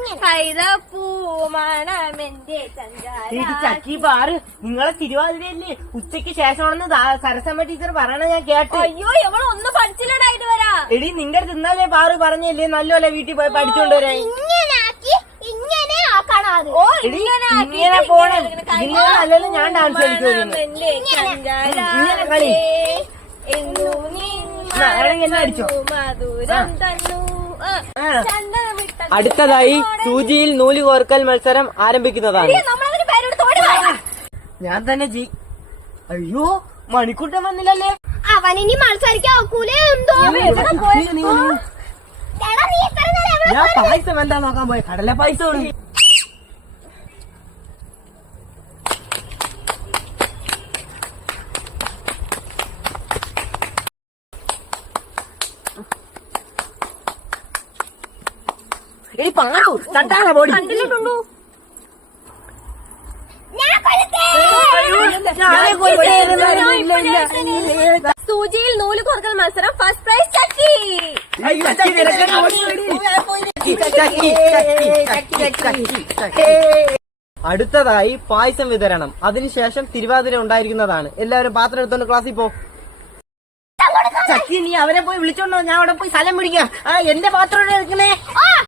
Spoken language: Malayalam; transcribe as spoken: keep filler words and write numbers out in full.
ചക്കി പാറ് നിങ്ങളെ തിരുവാതിരയല്ലേ ഉച്ചയ്ക്ക് ശേഷമാണെന്ന് സരസമ്മ ടീച്ചർ പറയണ ഞാൻ കേട്ടു. അയ്യോ ഇവളൊന്നും പഠിച്ചില്ലടാ ഇതുവരാ. എടി നിന്റെ തിന്നാലേ പാറ് പറഞ്ഞല്ലേ നല്ലപോലെ വീട്ടിൽ പോയി പഠിച്ചോണ്ട് വരാൻ. ഇങ്ങനെ പോണം. ഇങ്ങനെ നല്ലല്ലോ ഞാൻ ഡാൻസ് കളിക്കുമായിരുന്നു. ഇങ്ങനെ കളി എന്നെ അടിച്ചോ. അടുത്തതായി സൂചിയിൽ നൂല് കോർക്കൽ മത്സരം ആരംഭിക്കുന്നതാണ്. ഞാൻ തന്നെ ജി. അയ്യോ മണിക്കൂട്ടം വന്നില്ലല്ലേ. അവനിനി മത്സരിക്കാൻ ഒക്കൂലേ എന്തോ. ഞാൻ പായസം എന്താ നോക്കാൻ പോയ കടല പായസം. എടി പാടു തട്ടാണ ബോഡി കണ്ടിട്ടുണ്ടോ. സൂചിയിൽ നൂല് കോർക്കൽ മത്സരം ഫസ്റ്റ് പ്രൈസ് ചക്കി. അടുത്തതായി പായസം വിതരണം. അതിനുശേഷം തിരുവാതിര ഉണ്ടായിരിക്കുന്നതാണ്. എല്ലാവരും പാത്രം എടുത്തോണ്ട് ക്ലാസ്സിൽ പോ. ചക്കി നീ അവരെ പോയി വിളിച്ചോണ്ടോ. ഞാൻ അവിടെ പോയി സ്ഥലം പിടിക്കാം. ആ എന്റെ പാത്രം എടുക്കണേ.